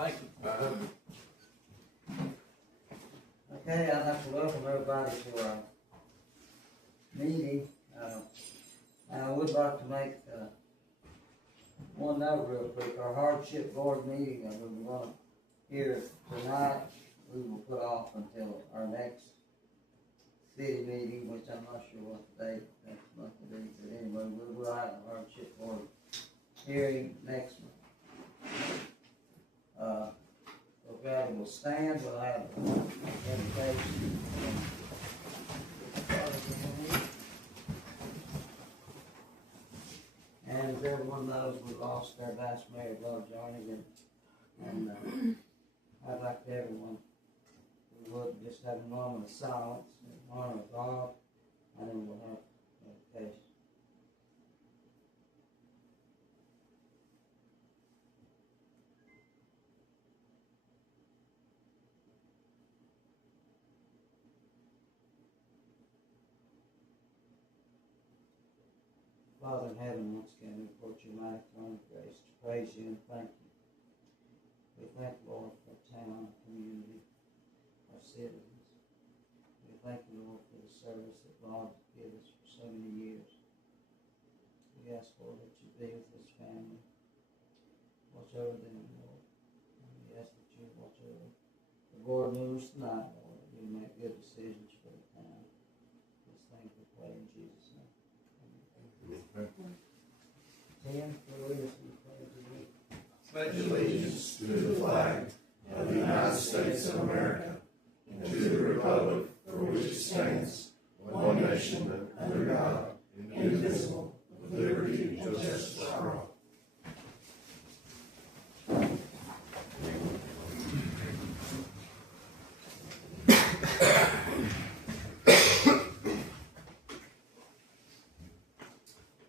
Thank you. Okay, I'd like to welcome everybody to our meeting. I would like to make one note real quick. Our hardship board meeting that we were going to hear tonight, we will put off until our next city meeting, which I'm not sure what the date next month will be, but anyway, we will have a hardship board hearing next month. Everybody will stand, we'll have an invitation. And as everyone knows, we lost our Vice-Mayor Bobby Jarnagin, and I'd like everyone, we would just have a moment of silence in honor of Bob, and then we'll have invitation. Father in heaven, once again, we approach your mighty throne of grace to praise you and thank you. We thank you, Lord, for our town, our community, our citizens. We thank you, Lord, for the service that God has given us for so many years. We ask, Lord, that you be with this family. Watch over them, Lord. And we ask that you watch over the board members tonight, Lord, that you make good decisions for the town. These things we pray in Jesus' name. Tim, lead us in the pledge of allegiance. Pledge allegiance to the flag of the United States of America and to the republic for which it stands, one nation under God, indivisible, with liberty and justice for all.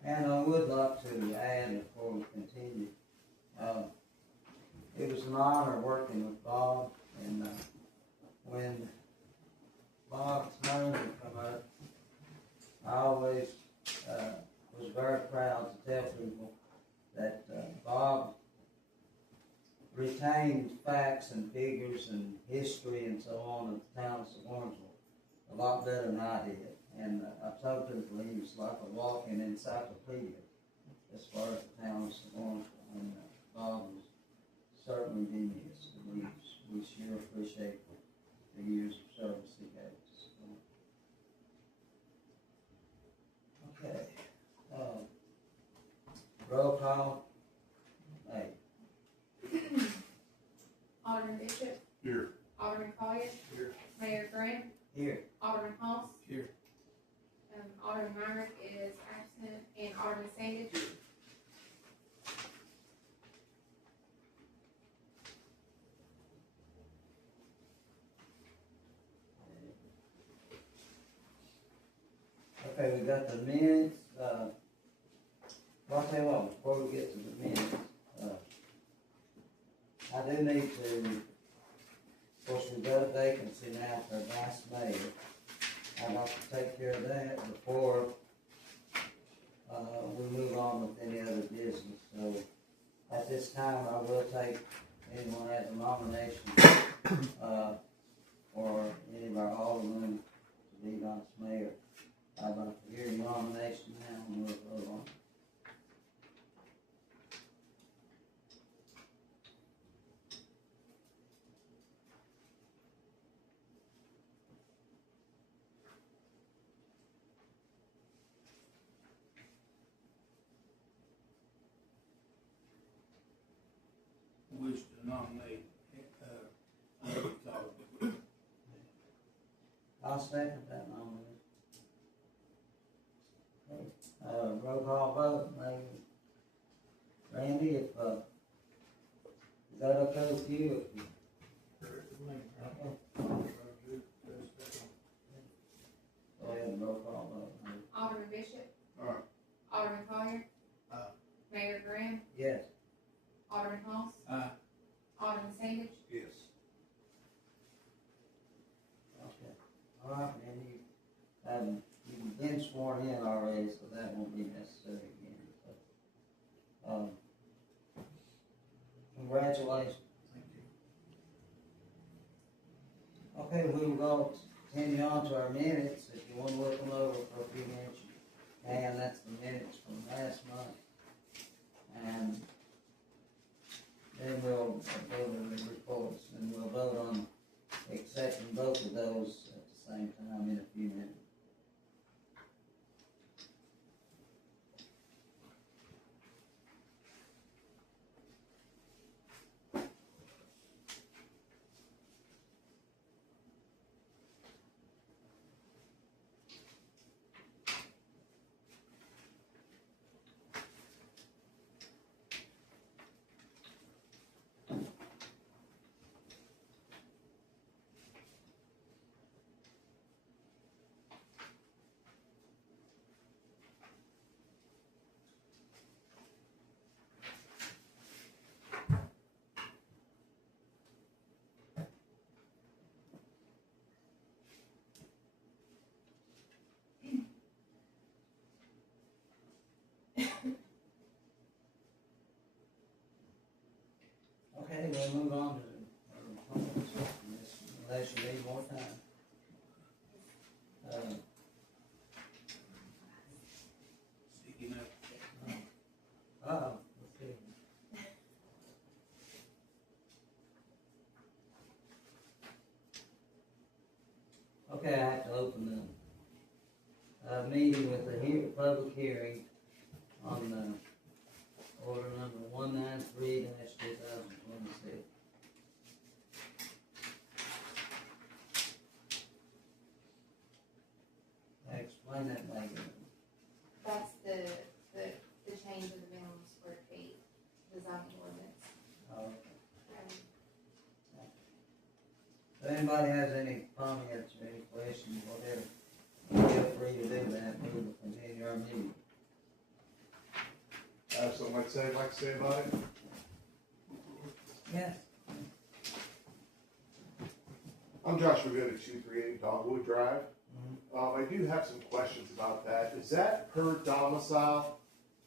And I would like to add, before we continue, it was an honor working with Bob, and when Bob's name would come up, I always was very proud to tell people that Bob retained facts and figures and history and so on of the town of Surgoinsville a lot better than I did. And I totally believe it's like a walking encyclopedia as far as the town of Surgoinsville. And Bob was certainly genius. We sure appreciate the years of service he gave us. Okay. Roll call. Hey. Alderman Bishop. Here. Alderman Collier. Here. Mayor Graham. Here. Alderman Hoss. Here. Alderman Myrick is absent, and Alderman Sandage. Okay, we got the minutes. Well, I'll tell you what, before we get to the minutes, I do need to, of course, we've got a vacancy now for vice mayor. I'd like to take care of that before we move on with any other business. So at this time, I will take anyone as a nomination or any of our aldermen to be vice mayor. I'd like to hear your nomination now and we'll vote on it. Wish to nominate, I'll second that nomination. Okay, roll call vote, maybe. Randy, if, is that okay with you? Okay. Go ahead and roll call vote. maybe. Alderman Bishop. Aye. Alderman Collier. Aye. Mayor Graham. Yes. Alderman Hoss. Aye. Alderman Sandage. Yes. Okay. All right, Randy, you've been sworn in already, so that won't be necessary again. So, congratulations. Thank you. Okay, we will go continue on to our minutes. If you want to look them over for a few minutes, you can. That's the minutes from last month. And then we'll go to the reports, and we'll vote on accepting both of those at the same time in a few minutes. Okay, we'll move on to the reports, unless you need more time. Speaking of, let's see. Okay, I have to open the meeting with the public hearing on the order number 193-2026. Explain that later. That's the change of the minimum square feet, the zoning ordinance. Oh, okay. If anybody has any comments or any questions, whatever, feel free to do that. We will continue our meeting. I have something I'd like to say about it. Yes. I'm Joshua Good at 238 Dogwood Drive. I do have some questions about that. Is that per domicile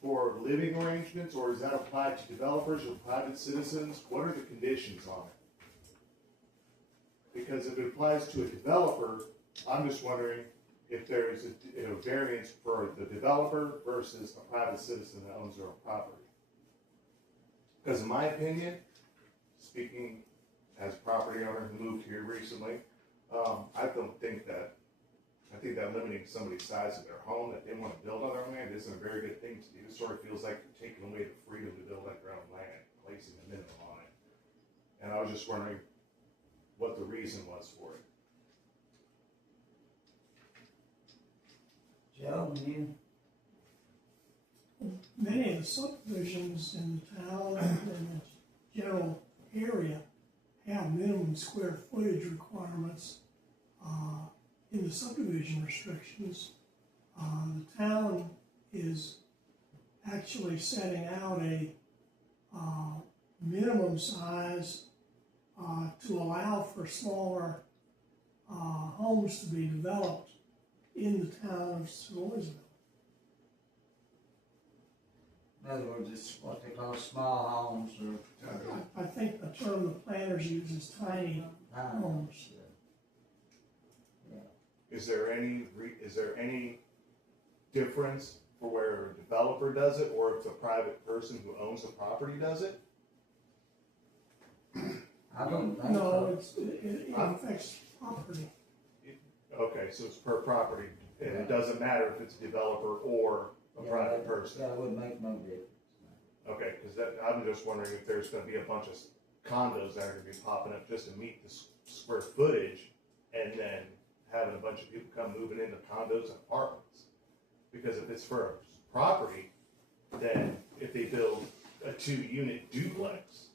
for living arrangements, or is that applied to developers or private citizens? What are the conditions on it? Because if it applies to a developer, I'm just wondering if there is a variance for the developer versus a private citizen that owns their own property. Because in my opinion, speaking as a property owner who moved here recently, I think that limiting somebody's size of their home that they want to build on their land isn't a very good thing to do. It sort of feels like you're taking away the freedom to build on your own land, placing a minimum on it. And I was just wondering what the reason was for it. Joe, you? Many of the subdivisions in the town and in the general area have minimum square footage requirements in the subdivision restrictions. The town is actually setting out a minimum size to allow for smaller homes to be developed in the town of Surgoinsville. In other words, it's what they call small homes or. I think the term the planners use is tiny homes. Yeah. Is there any difference for where a developer does it, or if the private person who owns the property does it? I don't think No, so. it affects property. Okay, so it's per property, and it doesn't matter if it's a developer or a private person. That would make no difference. Okay, because I'm just wondering if there's going to be a bunch of condos that are going to be popping up just to meet the square footage, and then having a bunch of people come moving into condos and apartments. Because if it's for property, then if they build a 2-unit duplex,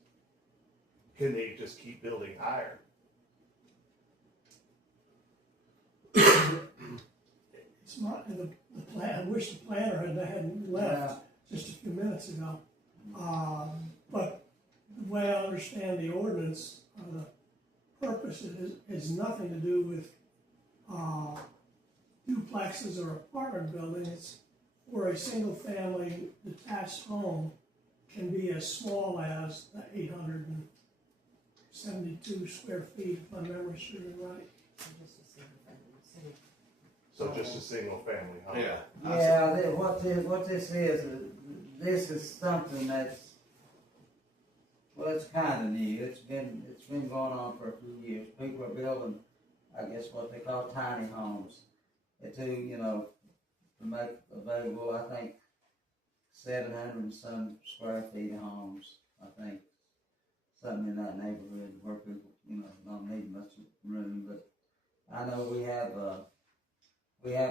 can they just keep building higher? It's not the plan. I wish the planner hadn't left just a few minutes ago. But the way I understand the ordinance, the purpose is nothing to do with duplexes or apartment buildings. Where a single-family detached home can be as small as the 860 72 square feet, if my memory serves right. So just a single family home? Yeah, what this is something that's, well, it's kinda new, it's been going on for a few years. People are building, I guess what they call tiny homes, to make available, I think, 700 and some square feet of homes, I think. Something in that neighborhood where people, don't need much room, but I know we have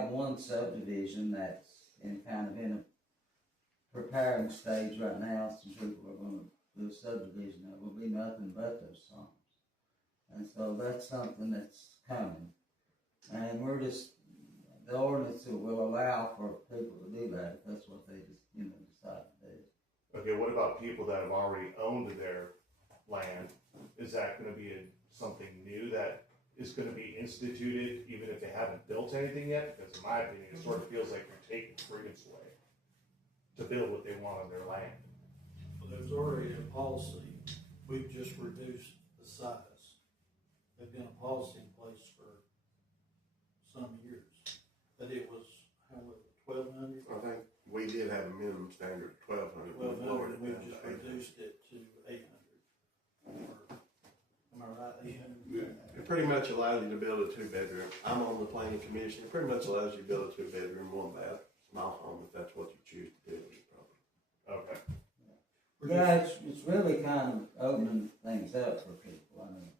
one subdivision that's in a preparing stage right now. Some people are gonna do a subdivision that will be nothing but those homes. And so that's something that's coming. And the ordinance will allow for people to do that if that's what they decide to do. Okay, what about people that have already owned their land? Is that gonna be something new that is gonna be instituted even if they haven't built anything yet? Because in my opinion, it sort of feels like you're taking freedoms away to build what they want on their land. Well, there's already a policy, we've just reduced the size. There's been a policy in place for some years, but it was, 1,200? I think we did have a minimum standard of 1,200. 1,200, and we've just reduced it to 800. Am I right, 800? It pretty much allows you to build a 2-bedroom. I'm on the planning commission. It pretty much allows you to build a 2-bedroom, 1-bath, small home if that's what you choose to do with your property. Okay. Yeah, it's really kind of opening things up for people, I know.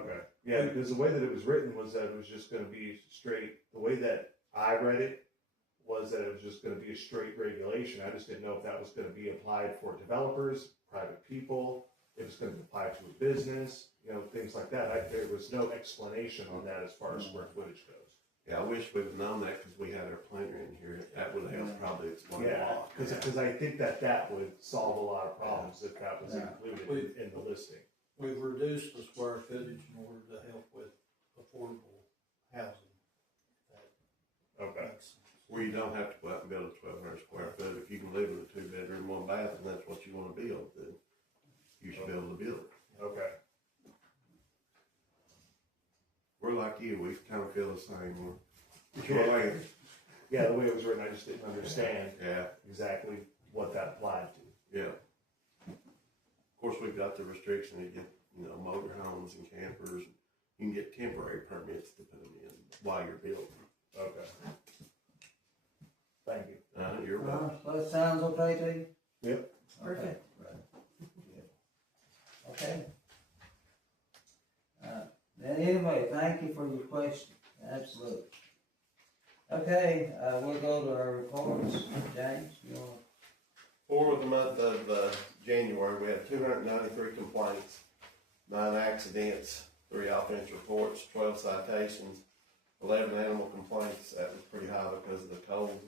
Okay. Yeah, because the way that it was written was that it was just going to be straight. The way that I read it was that it was just going to be a straight regulation. I just didn't know if that was going to be applied for developers, private people, if it's going to be applied to a business, things like that. There was no explanation on that as far as square footage goes. Yeah, I wish we'd have known that because we had our planner in here. That would have probably explained a lot. Because I think that would solve a lot of problems if that was included in the listing. We've reduced the square footage in order to help with affordable housing. Okay. Where you don't have to go out and build a 1,200 square foot. If you can live in a 2-bedroom, 1-bath, and that's what you want to build, then you should be able to build it. Okay. We're like you, we kind of feel the same. Yeah, the way it was written, I just didn't understand exactly what that applied to. Yeah. Of course, we've got the restriction to get, motor homes and campers. You can get temporary permits to put them in while you're building. Okay. Thank you. You're welcome. So that sounds okay to you? Yep. Perfect. Right. Okay. Anyway, thank you for your question. Absolutely. Okay, we'll go to our reports. James, you want? For the month of January, we had 293 complaints, 9 accidents, 3 offense reports, 12 citations, 11 animal complaints. That was pretty high because of the cold.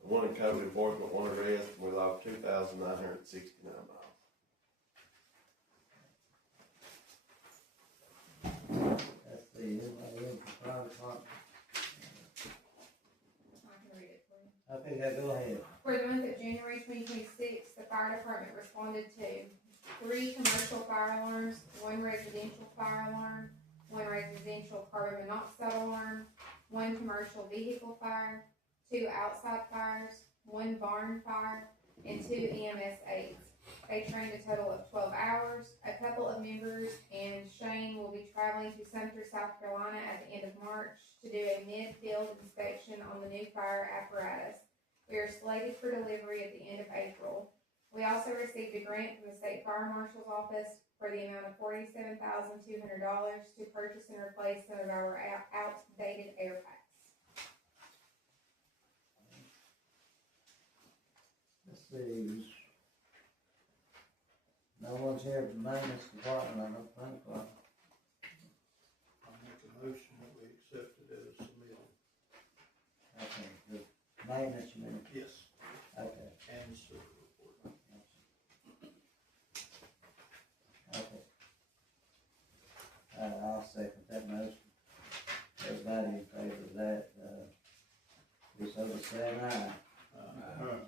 1 code enforcement, 1 arrest, and we logged 2,969 miles. Let's see, anybody in the fire department? I can read it for you. Okay, go ahead. For the month of January 2026, the fire department responded to 3 commercial fire alarms, 1 residential fire alarm, 1 residential carbon monoxide alarm, 1 commercial vehicle fire, 2 outside fires, 1 barn fire, and 2 EMS aides. They trained a total of 12 hours. A couple of members and Shane will be traveling to Sumter, South Carolina at the end of March to do a mid-field inspection on the new fire apparatus. We are slated for delivery at the end of April. We also received a grant from the State Fire Marshal's Office for the amount of $47,200 to purchase and replace some of our outdated air packs. Let's see. No one's here from the maintenance department, I don't think. I'll make a motion that we accept it as submitted. Okay, the maintenance, you mean? Yes. Okay. And the sewer report. Okay. I'll second that motion. Everybody in favor of that, please hold the say aye. Okay.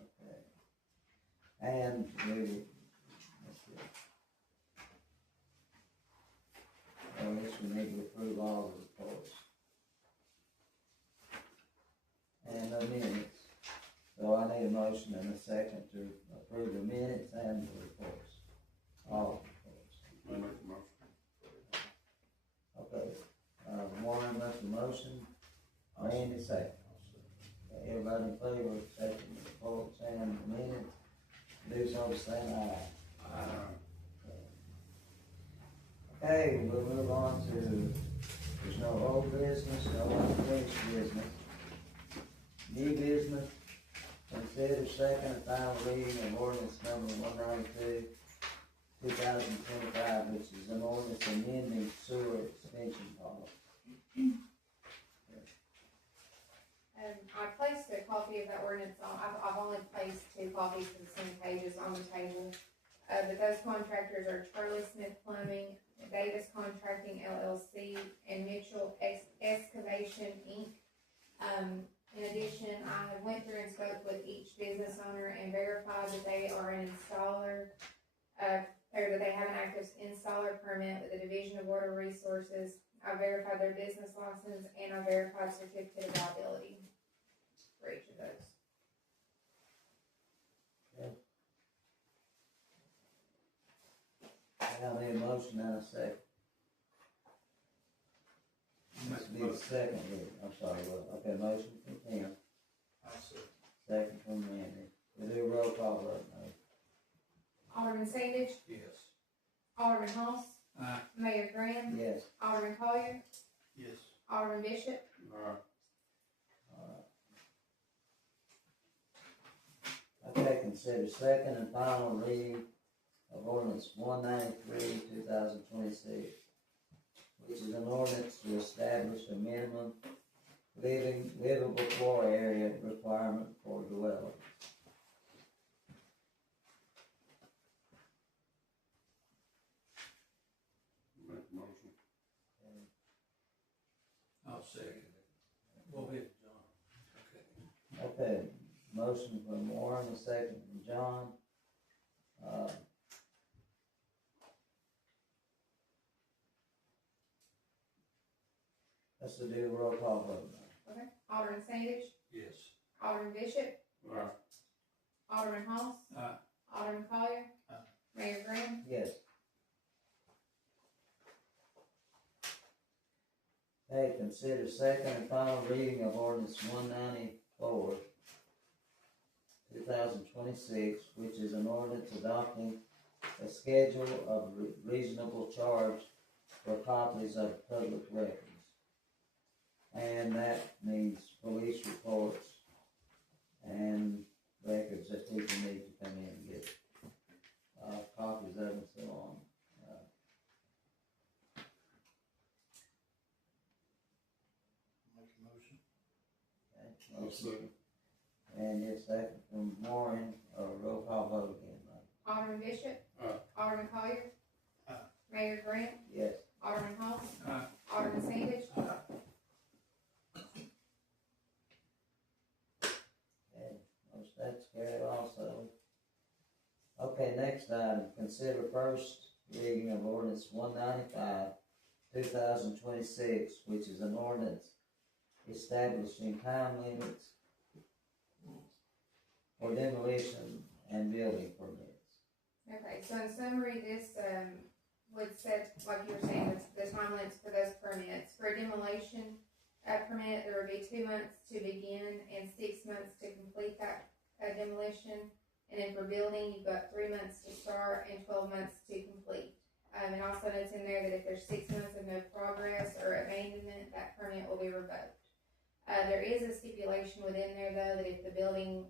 And we, let's see. motion and a second to approve the minutes and the reports. All reports. I make the motion. Okay, Warren makes the motion, Randy second. Okay, everybody in favor of accepting the reports and the minutes, do so by saying aye. Okay, we'll move on to, there's no old business, no unfinished business. New business, consider second and final reading of ordinance number 192, 2025, which is an ordinance amending sewer extension policy. I placed a copy of that ordinance on, I've only placed 2 copies of the same pages on the table. But those contractors are Charlie Smith Plumbing, Davis Contracting LLC, and Mitchell Excavation Inc. In addition, I went through and spoke with each business owner and verified that they are an installer, or that they have an active installer permit with the Division of Water Resources. I verified their business license, and I verified certificate of liability for each of those. I need a motion and a second. This will be the second reading, I'm sorry, okay, motion from Tim, second from Randy. We'll do a roll call vote now. Alderman Sandage, Yes. Alderman Hoss, Aye. Mayor Graham, Yes. Alderman Collier, Yes. Alderman Bishop, Okay, consider second and final reading of ordinance 193, 2026, which is an ordinance to establish a minimum livable floor area requirement for dwellings. Make the motion. I'll second it. Go ahead, John. Okay, motion from Warren, a second from John. Let's do a roll call vote now. okay, Alderman Sandage, Yes. Alderman Bishop, Aye. Alderman Hoss, Aye. Alderman Collier, Aye. Mayor Graham, Yes. Okay, consider second and final reading of ordinance 194, 2026, which is an ordinance adopting a schedule of reasonable charge for copies of public records. And that means police reports and records that people need to come in and get copies of and so on. Make a motion. Okay, I'll motion. second. And your second from Warren, roll call vote again, Mike. Alderman Bishop, Aye. Alderman Collier, Aye. Mayor Graham, Yes. Alderman Hoss, Aye. Alderman Sandage, Okay, most that's carried also. Okay, next item, consider first reading of ordinance 195, 2026, which is an ordinance establishing time limits for demolition and building permits. Okay, so in summary, this, would set, like you were saying, the time limits for those permits. For a demolition, permit, there would be 2 months to begin and 6 months to complete that, demolition. And then for building, you've got 3 months to start and 12 months to complete. And also notes in there that if there's 6 months of no progress or abandonment, that permit will be revoked. There is a stipulation within there though, that if the building,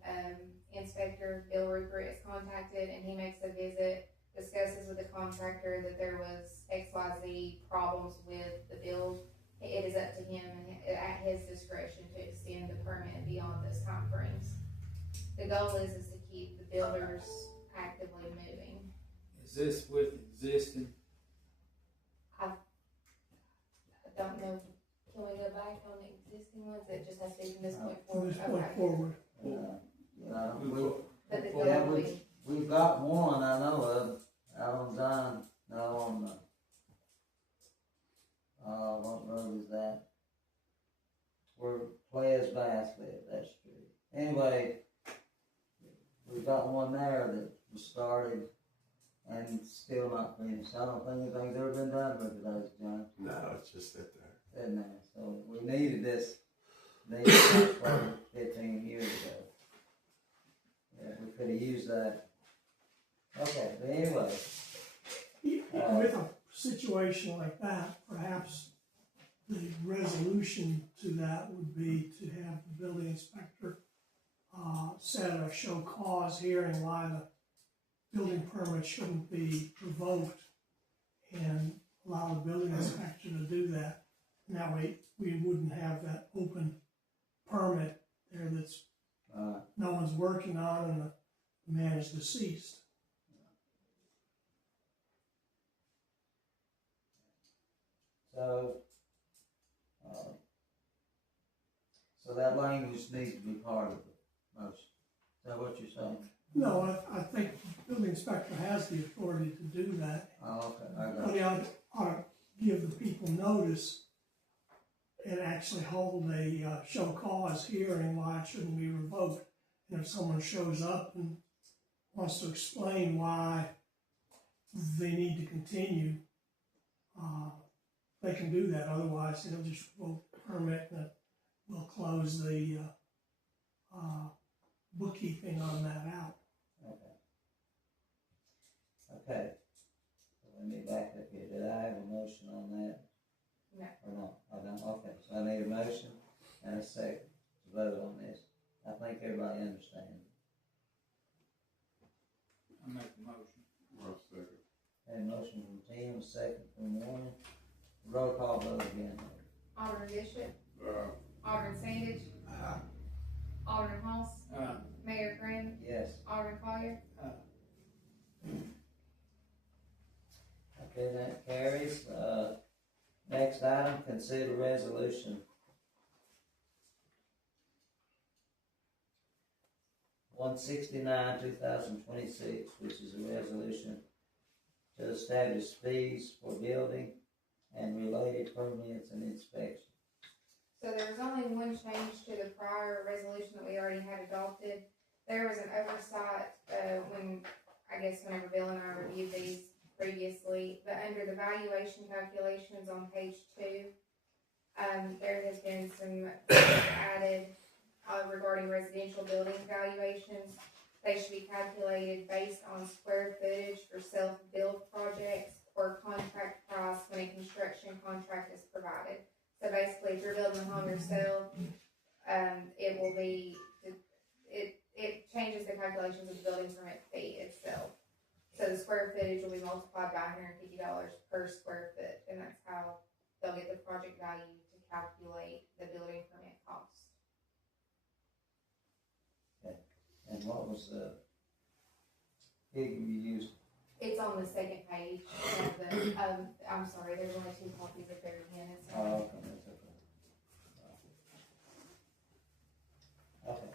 inspector, Bill Rupert, is contacted and he makes a visit, discusses with the contractor that there was XYZ problems with the build, it is up to him and at his discretion to extend the permit beyond those time frames. The goal is to keep the builders actively moving. Is this with existing? I don't know, can we go back on the existing ones? It just has to be from this point From forward. this point Okay. forward. But the Yeah, goal will be, we've got one I know of, out on Zion, no, on what road is that? Where Players Bass live, that street. Anyway, we've got one there that was started and still not finished. I don't think anything's ever been done with it, those, John. No, it's just sit there. Sitting there. So we needed this, for 15 years ago. Yeah, we could have used that. Okay, but anyway. With a situation like that, perhaps the resolution to that would be to have the building inspector set a show cause hearing why the building permit shouldn't be revoked, and allow the building inspector to do that. And that way we wouldn't have that open permit there that's no one's working on and the man is deceased. So, so that language needs to be part of the motion. Is that what you're saying? No, I think the building inspector has the authority to do that. Oh, okay, I got But it. he ought to give the people notice and actually hold a show cause hearing why it shouldn't be revoked. And if someone shows up and wants to explain why they need to continue, they can do that. Otherwise, they'll just revoke the permit and we'll close the bookkeeping on that out. Okay. So let me back up here. Did I have a motion on that? No. Or no? I don't. Okay. So I need a motion and a second to vote on this. I think everybody understands. I make the motion. I'll second. Had a motion from Tim, second from Warren. Roll call vote again. Alderman Bishop, Aye. Alderman Sandage, Aye. Alderman Hoss, Aye. Mayor Graham, Yes. Alderman Collier. Okay, that carries. Next item, consider resolution 169, 2026, which is a resolution to establish fees for building and related permits and inspections. So there was only one change to the prior resolution that we already had adopted. There was an oversight, whenever Bill and I reviewed these previously, but under the valuation calculations on page 2, there has been some added regarding residential building valuations. They should be calculated based on square footage for self-build projects or contract price when a construction contract is provided. So basically, if you're building a home yourself, it will be, it changes the calculations of the building permit fee itself. So the square footage will be multiplied by $150 per square foot, and that's how they'll get the project value to calculate the building permit cost. Okay. And what was the figure you used? It's on the second page of the, I'm sorry, there's only 2 copies of their minutes. Oh, okay, that's okay. Okay.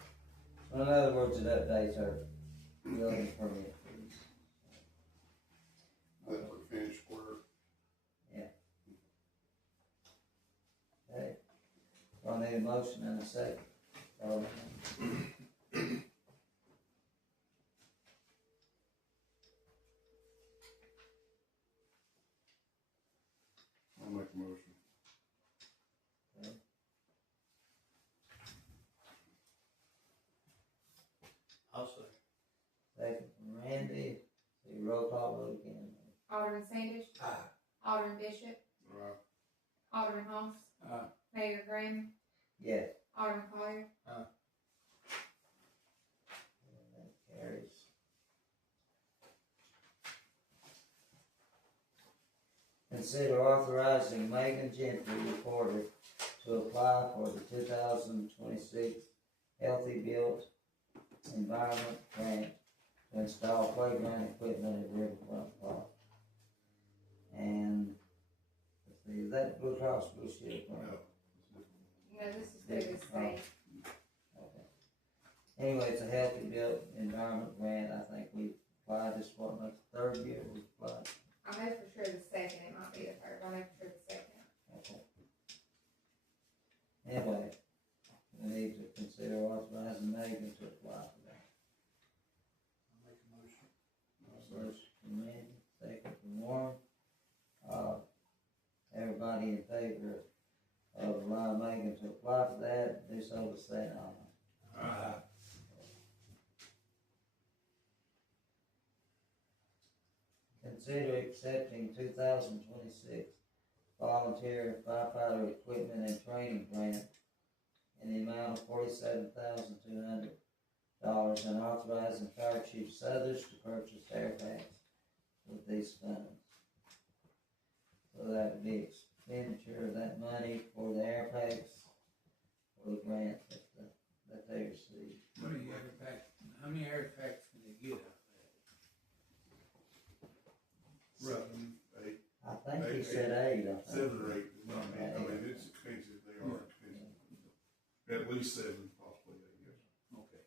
So in other words, it updates our building permit fees. That for finished work. Yeah. Okay. So I need a motion and a second. I'll make a motion. Okay. I'll say. Second from Randy. So you roll call vote again. Alderman Sandage, Aye. Alderman Bishop, Aye. Alderman Hoss, Aye. Mayor Graham, Yes. Alderman Collier. That carries. Consider authorizing Megan Gentry, reporter, to apply for the 2026 Healthy Built Environment Grant to install playground equipment at Riverfront Park. And, let's see, is that Blue Cross Blue Shield grant? No, this is through the state. Okay. Anyway, it's a Healthy Built Environment grant. I think we applied this, what, like the 3rd year we applied? I know for sure the second, it might be the 3rd, I know for sure the second. Okay. Anyway, we need to consider authorizing Megan to apply for that. in favor of allowing Megan to apply for that, do so by saying aye. Aye. Consider accepting 2026 volunteer firefighter equipment and training grant in the amount of $47,200 and authorizing Fire Chief Southers to purchase air packs with these funds. So that would be expenditure of that money for the air packs, for the grant that they received. What do you air pack? How many air packs can they get out of that? Roughly. I think he said 8, I think. 7 or 8 is not me. I mean, it's expensive, they are expensive. At least 7, possibly 8, yes. Okay.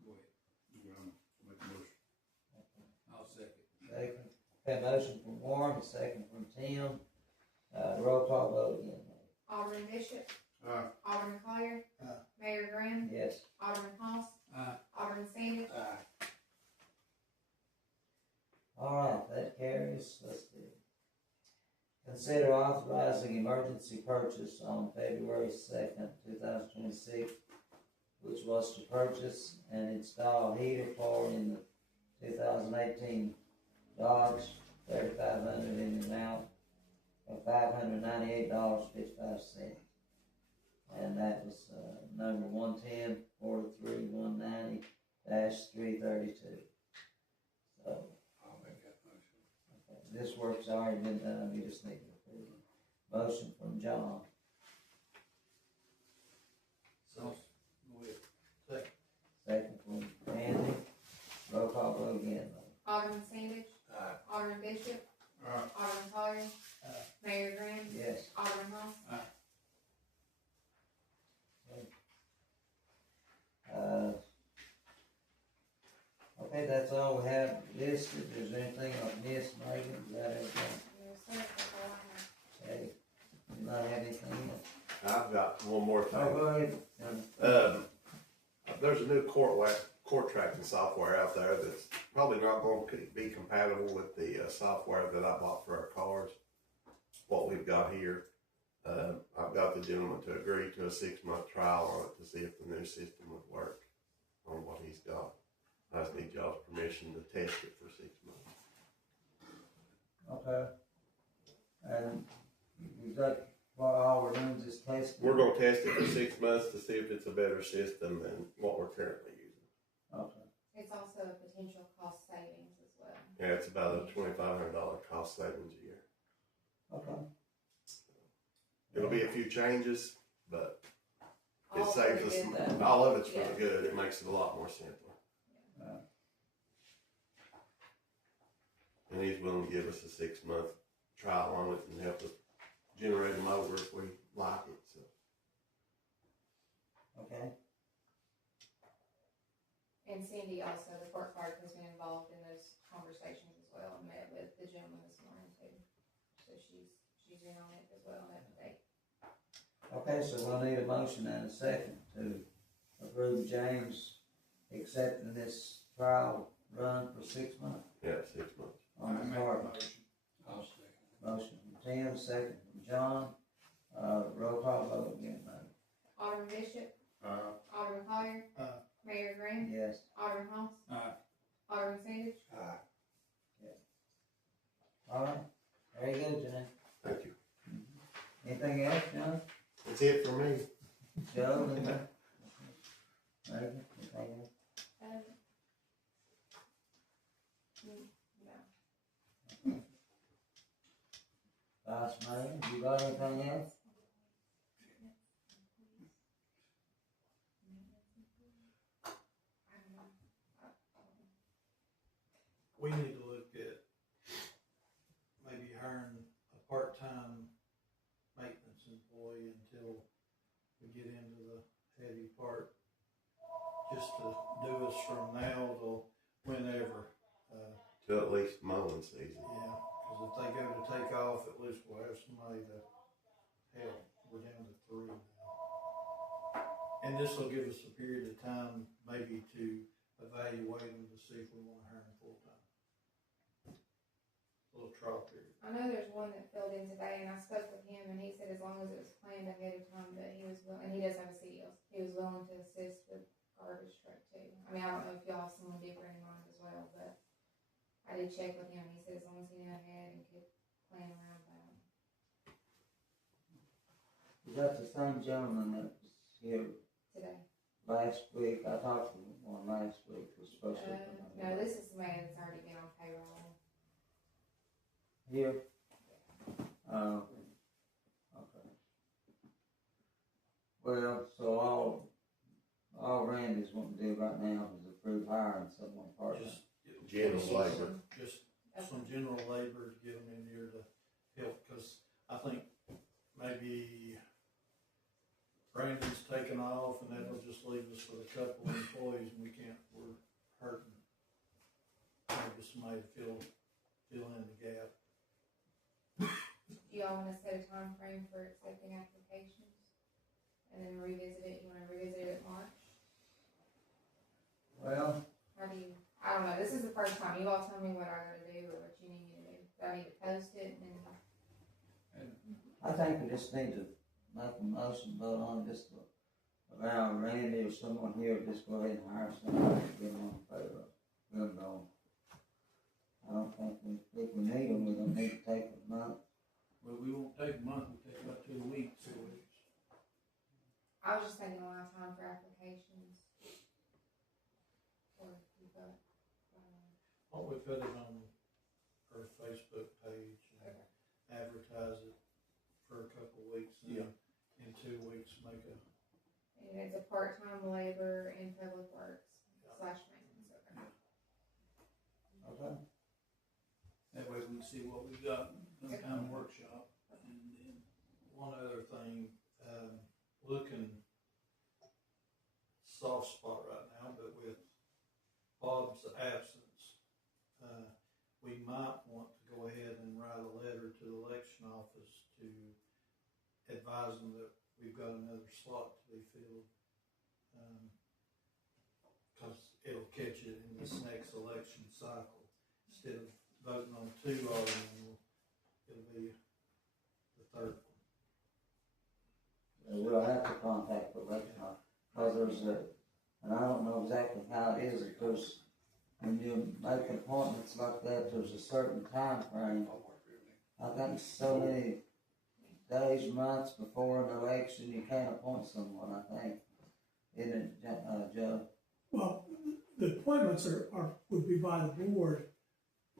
Go ahead. You want to make a motion? I'll second. Second. Okay, motion from Warren, a second from Tim. Roll call vote again. Alderman Bishop, Aye. Alderman Collier, Aye. Mayor Graham, Yes. Alderman Hoss, Alderman Sanders, Aye. Alright, that carries. Let's do it. Consider authorizing emergency purchase on February 2nd, 2026, which was to purchase and install heater floor in the 2018 Dodge 3500 in the amount of $598.55. And that was number 110-43190-332. So, I'll make that motion. okay, this work's already been done, we just need to approve it. Motion from John, So, go ahead. second from Andy. Roll call vote again. Alderman Sanders, Aye. Alderman Bishop, Aye. Alderman Collier, Aye. Mayor Graham, Yes. Alderman Hoss, Okay, that's all we have listed. Is there anything I've missed, Megan? Is that everything? yes, sir, that's all I have. Okay. Anybody have anything else? I've got one more Oh, thing. go ahead. There's a new court tracking software out there that's probably not going to be compatible with the software that I bought for our cars. What we've got here, I've got the gentleman to agree to a 6-month trial on it to see if the new system would work on what he's got. I just need y'all's permission to test it for 6 months. Okay. And we've got, what all we're doing is just testing? We're going to test it for 6 months to see if it's a better system than what we're currently using. Okay. It's also a potential cost savings as well. Yeah, it's about a $2,500 cost savings a year. Okay. It'll be a few changes, but it All saves pretty good, us, though. all of it's Yeah. really good. It makes it a lot more simpler. And he's willing to give us a 6-month trial on it and help us generate them over if we like it, so. Okay. And Cindy also, the court clerk, has been involved in those conversations as well, and met with the gentleman this morning too. So she's in on it as well, that day. Okay, so we'll need a motion and a second to approve James accepting this trial run for 6 months Yeah, 6 months. on I the make card. the motion. I'll second. Motion from Tim, second from John. Roll call vote again, man. Alderman Bishop, Aye. Alderman Collier, Aye. Mayor Graham, Yes. Alderman Hoss, Aye. Alderman Sanders, All right. Very good, John. Thank you. Anything else, John? That's it for me. Joe? Anything? Megan, anything else? No. Vice-Mayor, you got anything else? We need to look at maybe hiring a part-time maintenance employee until we get into the heavy part, just to do us from now till whenever. To at least mowing season. Yeah, because if they go to take off, at least we'll have somebody to help. We're down to 3 now. And this will give us a period of time maybe to evaluate them to see if we want to hire them full-time. So little trial period. I know there's one that filled in today, and I spoke with him, and he said as long as it was planned ahead of time, that he was willing, and he does have a CDL, he was willing to assist with garbage truck too. I mean, I don't know if y'all have someone different in mind as well, but I did check with him, and he said as long as he knew ahead and could plan around that. Is that the same gentleman that was here Today. last week? I talked to one last week, was supposed to. No, this is the man that's already been on payroll. Here? Okay. Well, so all Randy's wanting to do right now is approve hiring someone part-time. Just General labor. Just some general labor, get them in here to help, cause I think maybe Brandon's taken off and that'll just leave us with a couple of employees and we're hurting. Maybe somebody to fill in the gap. Do y'all wanna set a time frame for accepting applications? And then revisit it, you wanna revisit it in March? Well, How do you, I don't know, this is the first time, you all tell me what I gotta do or what you need me to do. Do I need to post it and then? I think we just need to make a motion, vote on just to allow Randy or someone here, just go ahead and hire somebody to get them on payroll. Get them going. I don't think if we need them, we don't need to take a month. Well, we won't take a month, we'll take about 2 weeks. I was just thinking a lot of time for applications. Or you got, Why don't we put it on our Facebook page and advertise it for a couple of weeks and then in 2 weeks make a. and it's a part-time labor in public works / maintenance, okay. Okay. That way we can see what we got, no kind of workshop, and then. One other thing, looking soft spot right now, but with Bob's absence, we might want to go ahead and write a letter to the election office to advise them that we've got another slot to be filled. Cause it'll catch it in this next election cycle. Instead of voting on 2 aldermen, it'll be the third one. We'll have to contact the election office, cause there's and I don't know exactly how it is, because when you make appointments like that, there's a certain time frame. I think so many days, months before an election, you can't appoint someone, I think. Isn't it, Joe? Well, the appointments would be by the board,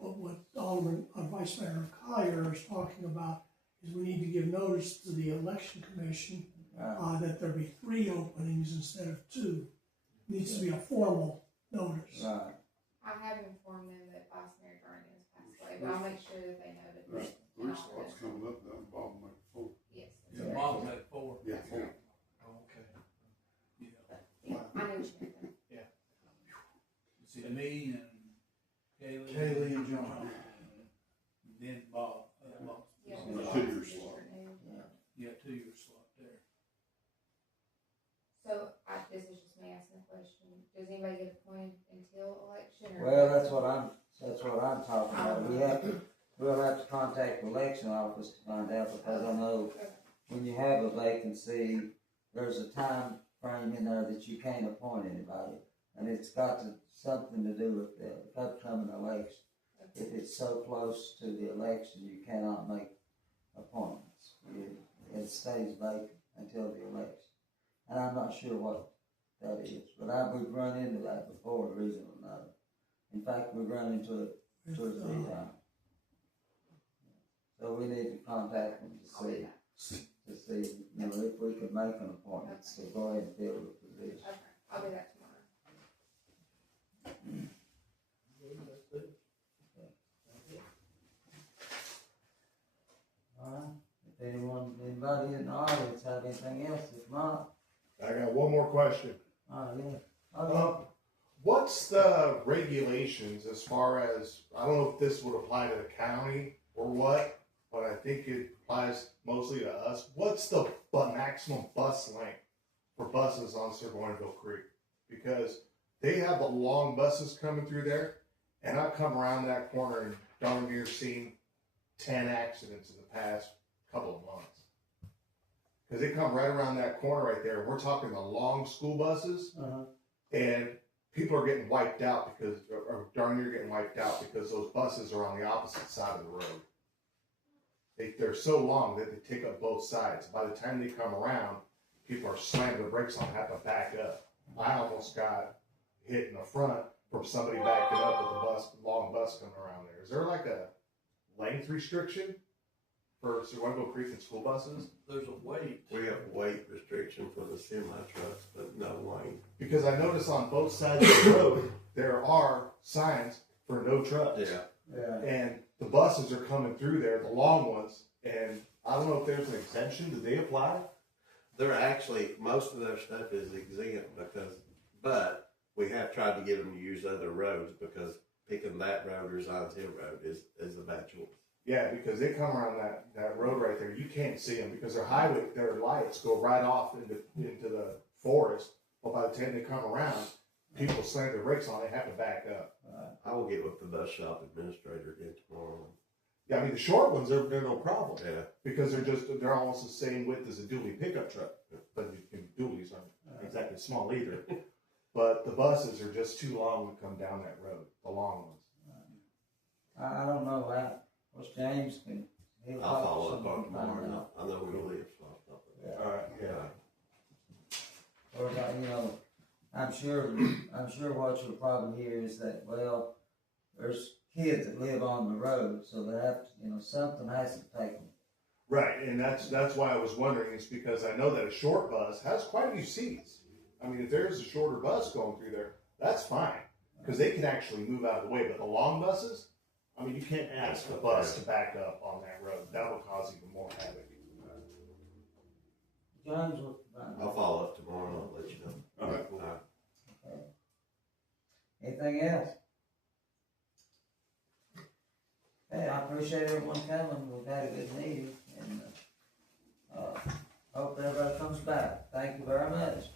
but what Alderman, Vice-Mayor Collier is talking about is we need to give notice to the election commission that there be 3 openings instead of 2. Needs to be a formal notice. Right. I have informed them that Vice-Mayor Jarnagin has passed away, but I'll make sure that they know that. There's 3 slots coming up now, Bob will make 4. Yes. Yeah, Bob make 4. Yeah, 4. Oh, okay. Yeah. Yeah, I knew what you meant then. See, me and Kaylee and John. And then Bob, Bob. Yeah. A 2-year slot. Yeah, 2-year slot there. So, this is just me asking a question, does anybody get appointed until election or? Well, that's what I'm talking about. We'll have to contact the election office to find out, because I know when you have a vacancy, there's a time frame in there that you can't appoint anybody. And it's got something to do with the upcoming election. If it's so close to the election, you cannot make appointments. It stays vacant until the election. And I'm not sure what that is, but we've run into that before, the reason or another. In fact, we've run into it 2 or 3 times. So we need to contact them to see, if we can make an appointment, so go ahead and fill the position. Okay, I'll do that tomorrow. Alright, if anybody in the audience have anything else, if not, I got one more question. yeah. What's the regulations as far as, I don't know if this would apply to the county or what, but I think it applies mostly to us. What's the maximum bus length for buses on Surgoinsville Creek? Because they have the long buses coming through there, and I come around that corner and darn near seen 10 accidents in the past couple of months. Because they come right around that corner right there. We're talking the long school buses, and people are getting wiped out because, or darn near getting wiped out because those buses are on the opposite side of the road. They're so long that they take up both sides. By the time they come around, people are slamming the brakes on and have to back up. I almost got hit in the front from somebody backing up with the bus, long bus coming around there. Is there like a length restriction for Surgoinsville Creek and school buses? There's a weight. We have weight restriction for the semi trucks, but no weight. Because I notice on both sides of the road, there are signs for no trucks. Yeah. And the buses are coming through there, the long ones, and I don't know if there's an exemption. Do they apply? They're actually, most of their stuff is exempt but we have tried to get them to use other roads because picking that road or Zions Hill Road is a bad choice. Yeah, because they come around that road right there. You can't see them because their lights go right off into the forest. But by the time they come around, people slam their brakes on. They have to back up. I will get with the bus shop administrator again tomorrow. Yeah, I mean the short ones they're no problem. Yeah. Because they're almost the same width as a dually pickup truck. But dualies aren't exactly small either. But the buses are just too long to come down that road. The long ones. I don't know that. What's James can. I'll follow up on tomorrow. I know we're gonna leave stuff. Yeah. All right. Yeah. Or about, I'm sure what you'll probably hear is that, well, there's kids that live on the road, so they have to, something has to take them. Right, and that's why I was wondering, is because I know that a short bus has quite a few seats. I mean, if there's a shorter bus going through there, that's fine, because they can actually move out of the way. But the long buses, I mean, you can't ask a bus to back up on that road. That will cause even more havoc. James, what about I'll follow up tomorrow and I'll let you know. All right. All right. okay. Anything else? Hey, I appreciate everyone coming. We've had a good meeting, and hope everybody comes back. Thank you very much.